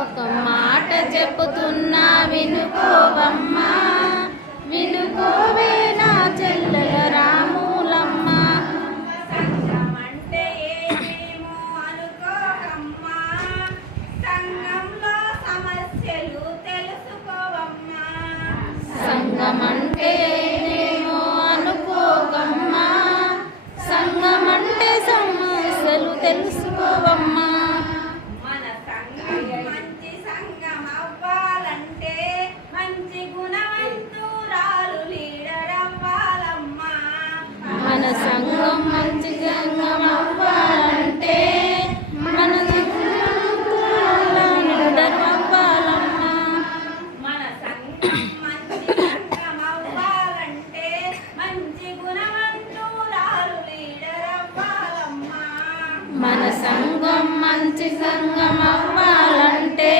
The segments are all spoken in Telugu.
ఒక మాట చెప్పుతున్నా. సంఘం మంచి సంఘం అవ్వాలంటే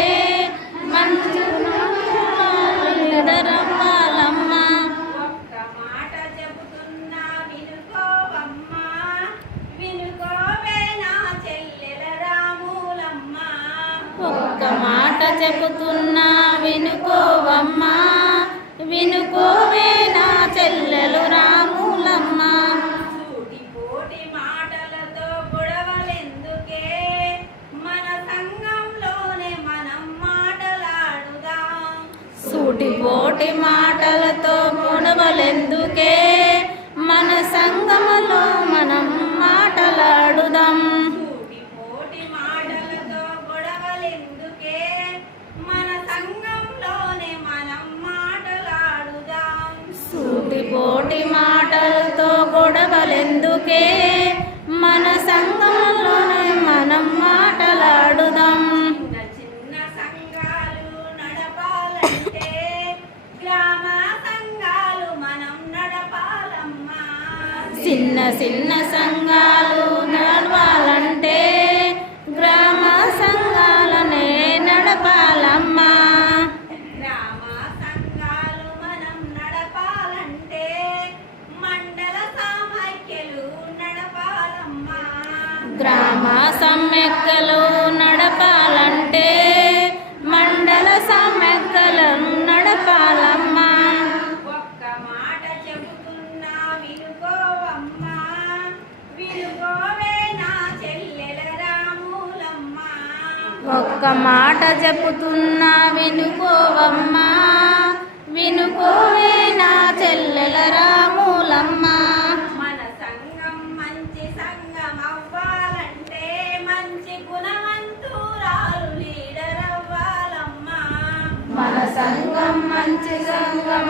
మంచి అవ్వాలమ్మా ఒక్క మాట చెబుతున్నా వినుకోవమ్మా వినుకోవే నా చెల్లెల రాములమ్మా. ఒక్క మాట చెబుతున్నా వినుకోవమ్మా వినుకోవే సూటిపోటి మాటలతో గొడవలెందుకే మన సంగమలో మనం మాటలాడుదాం. సూటిపోటి మాటలతో గొడవలెందుకే చిన్న చిన్న సంఘాలు నడవాలంటే గ్రామ సంఘాలనే నడపాలమ్మా. గ్రామ సంఘాలు మనం నడపాలంటే మండల సమైక్యలు నడపాలమ్మా. గ్రామ సమ్మెక్కలు నడపాలంటే మాట చెప్పుతున్నా వినుకోవమ్మా. వినుకోవే నా చెల్లెల రాములమ్మా. మన సంఘం మంచి సంఘం అవ్వాలంటే మంచి గుణవంతురాలు లీడర్ అవ్వాలమ్మా మన సంఘం మంచి సంఘం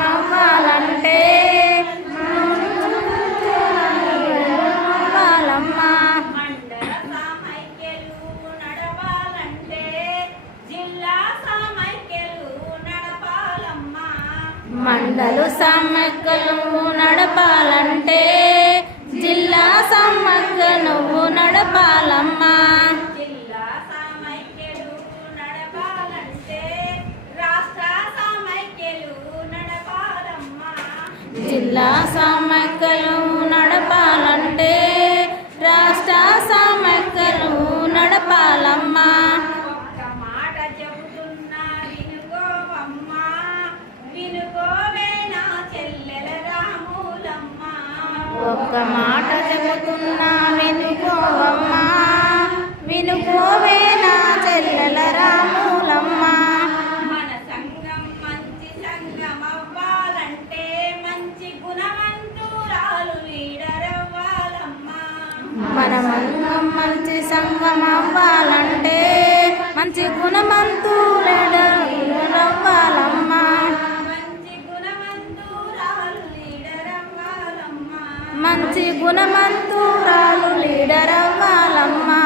మండలు సమ్మక్కలు నడపాలంటే. జిల్లా సమ్మక్క నువ్వు నడపాలమ్మా. జిల్లా సమైక్యలు ఒక్క మాట చెబుతున్నా వినుకోవమ్మా. వినుకోవే నా చెల్లెల రాములమ్మా. మన సంఘం మంచి సంఘం అవ్వాలంటే మంచి గుణవంతురాలు లీడర్ అవ్వాలమ్మా మన సంఘం మంచి సంఘం అవ్వాలంటే మంచి గుణమంతురాలు లీడర్ అవ్వాలమ్మా